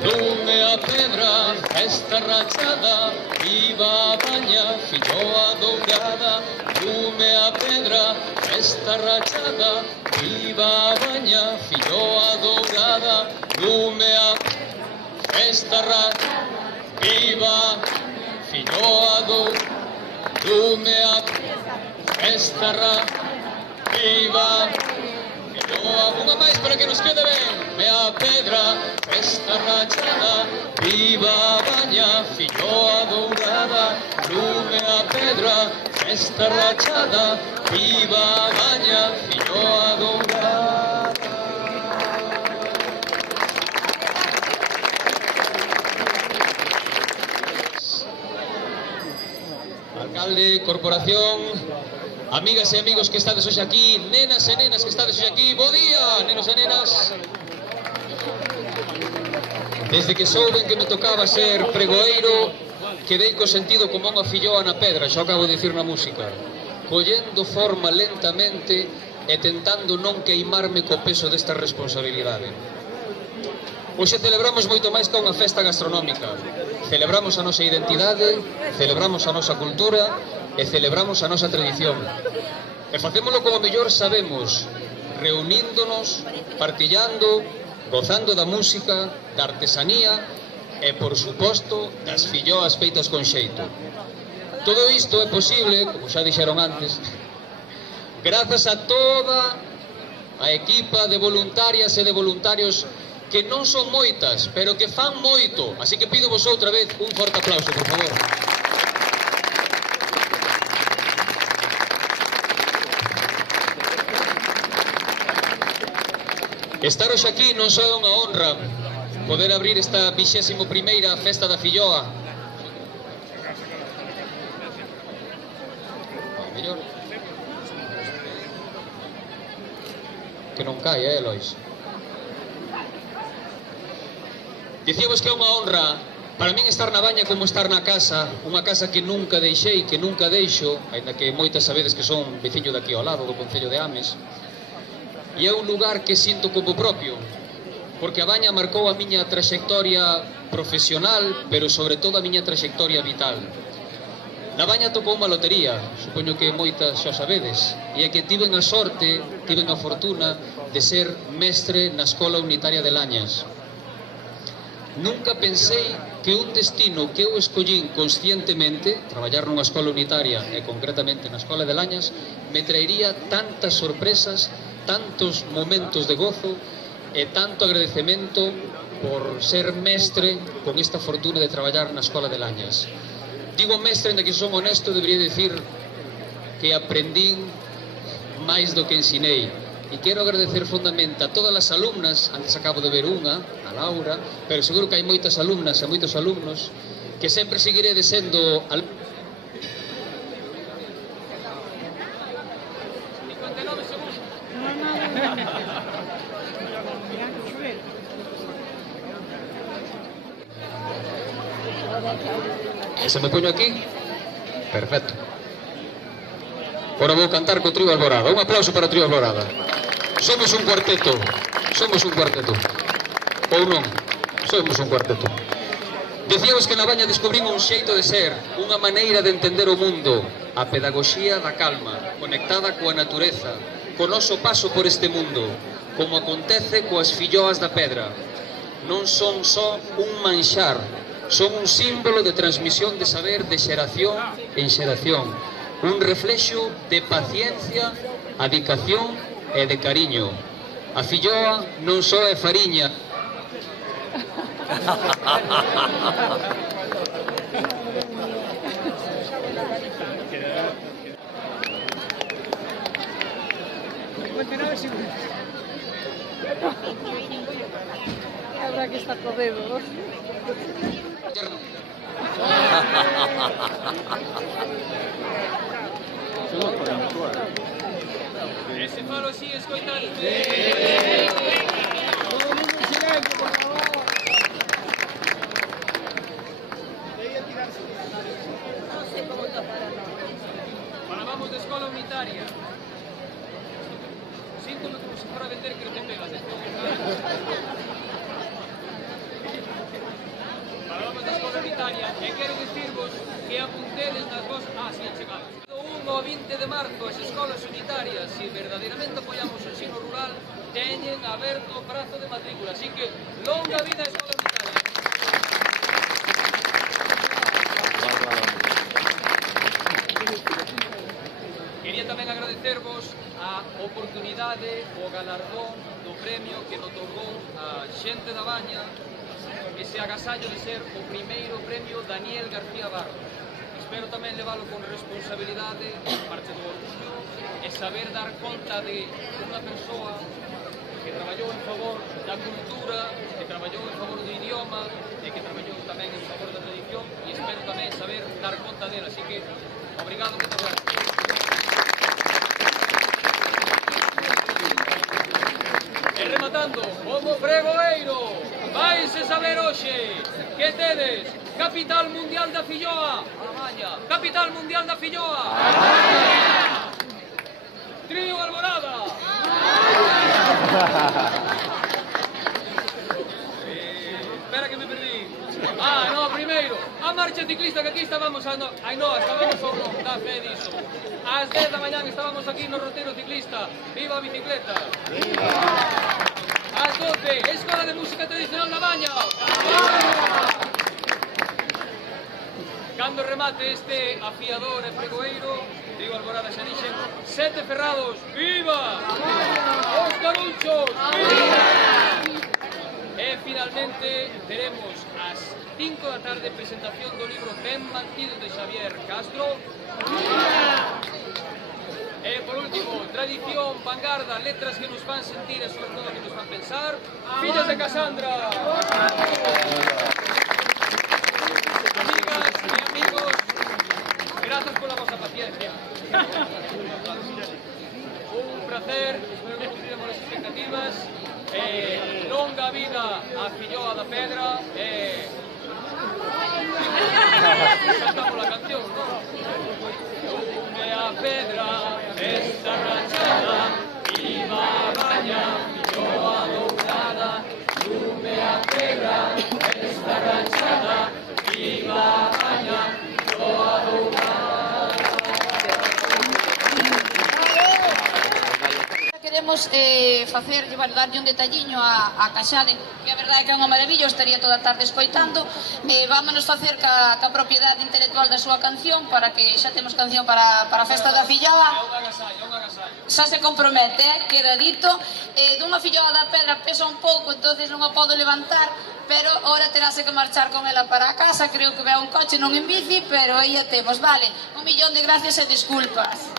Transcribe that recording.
Lume a pedra, festa rachada, viva a baña, filloa dourada. Lume a pedra, festa rachada, viva a baña, filloa dourada. Lume a festa rachada, viva, filloa dourada. Lume a festa rachada, viva, unha máis para que nos quede ben. Me a pedra, festa rachada, viva a baña, filloa dourada. Lume a pedra, festa rachada, viva a baña, filloa dourada. Alcalde, corporación, amigas e amigos que estades hoxe aquí, nenas e nenas que estades hoxe aquí, bo día, nenos e nenas. Desde que souben que me tocaba ser pregoeiro, quedei co sentido como unha filloa na pedra, xa acabo de dicir na música, collendo forma lentamente e tentando non queimarme co peso desta responsabilidade. Hoxe celebramos moito máis que unha festa gastronómica. Celebramos a nosa identidade, celebramos a nosa cultura e celebramos a nosa tradición. E facémolo como mellor sabemos, reuníndonos, partillando, gozando da música, da artesanía e, por suposto, das filloas feitas con xeito. Todo isto é posible, como xa dixeron antes, grazas a toda a equipa de voluntarias e de voluntarios que non son moitas, pero que fan moito. Así que pido vos outra vez un forte aplauso, por favor. Estar hoxe aquí non só é unha honra poder abrir esta 21ª Festa da Filloa. Mellor que non caia, Lois. Dicíamos que é unha honra para min estar na baña como estar na casa, unha casa que nunca deixei, que nunca deixo, ainda que moitas sabedes que son veciño daqui ao lado do Concello de Ames. E é un lugar que sinto como propio, porque a baña marcou a miña traxectoria profesional, pero sobre todo a miña traxectoria vital. Na baña tocou unha lotería, supoño que moitas xa sabedes, e é que tiven a sorte, tiven a fortuna de ser mestre na Escola Unitaria de Lañas. Nunca pensei que un destino que eu escollín conscientemente, traballar nunha escola unitaria e concretamente na Escola de Lañas, me traería tantas sorpresas, tantos momentos de gozo e tanto agradecemento por ser mestre con esta fortuna de traballar na Escola de Lañas. Digo mestre, ainda que son honesto, debería decir que aprendín máis do que ensinei. E quero agradecer fondamente a todas as alumnas, antes acabo de ver unha, a Laura, pero seguro que hai moitas alumnas e moitos alumnos que sempre seguirede sendo Se me poño aquí? Perfecto. Ora vou cantar co Trío Alborada. Un aplauso para o Trío Alborada. Somos un cuarteto. Somos un cuarteto. Ou non? Somos un cuarteto. Dicíamos que na baña descubrín un xeito de ser, unha maneira de entender o mundo, a pedagoxía da calma, conectada coa natureza, co noso paso por este mundo, como acontece coas filloas da pedra. Non son só un manxar, son un símbolo de transmisión de saber de xeración en xeración, un reflexo de paciencia, adicación e de cariño. A filloa non só é fariña. Habrá que estar co dedo. Ese falo si escoitando. Falamos de escola unitaria. Síntome como se fora a vender que non te pegas. Tania, e quero dicirvos que apuntedes nas vos... si han chegado. Do 1 ao 20 de marzo, as escolas unitarias, se verdadeiramente apoiamos o ensino rural, teñen aberto o prazo de matrícula. Así que, longa vida a escola unitaria. Quería tamén agradecervos a oportunidade, o galardón do premio que nos otorgou a xente da Baña, ese agasallo de ser o primeiro premio Daniel García Barro. Espero tamén levalo con responsabilidade, parte do orgullo, e saber dar conta de unha persoa que traballou en favor da cultura, que traballou en favor do idioma e que traballou tamén en favor da tradición, e espero tamén saber dar conta dela. Así que, obrigado, moitas gracias. E rematando, como pregoeiro, vaise saber hoxe que tedes Capital Mundial da Filloa, Amaña. Capital Mundial da Filloa, Amaña. Trío Alborada, espera que me perdí. No, primeiro, a marcha ciclista que aquí estábamos estábamos ao da fe diso. Ás 10 da mañán estábamos aquí no roteiro ciclista. Viva a bicicleta. Ás 12, Escola de Música Tradicional na Baña. Cando remate este afiador e pregoeiro, Trío Alborada xa dixen, Sete Ferrados, viva! Os Carunchos, viva! E finalmente teremos ás 5 da tarde presentación do libro Ben Mantido de Xavier Castro. E por último, tradición, vanguarda, letras que nos fan sentir e sobre todo que nos fan pensar. Fillas de Casandra! Amigas e amigos, grazas pola vosa paciencia. Un placer, espero que cumpliremos as expectativas. Longa vida a Filloa da Pedra. Cantamos la canción, ¿no? Lume a Pedra está rachada, viva a Baña, Filloa dourada. Lume a Pedra está rachada, viva a Baña, Filloa dourada. Queremos darlle un detalliño a Caxade, que a verdade é que é unha maravilla, estaría toda a tarde escoitando. Vámonos facer ca propiedade intelectual da súa canción, para que xa temos canción para a festa da Filloa. Xa se compromete, queda dito. Dunha Filloa da Pedra pesa un pouco, entonces non a podo levantar, pero ora terase que marchar con ela para a casa. Creo que ve un coche, non en bici, pero aí a temos, vale. 1 millón de gracias e disculpas.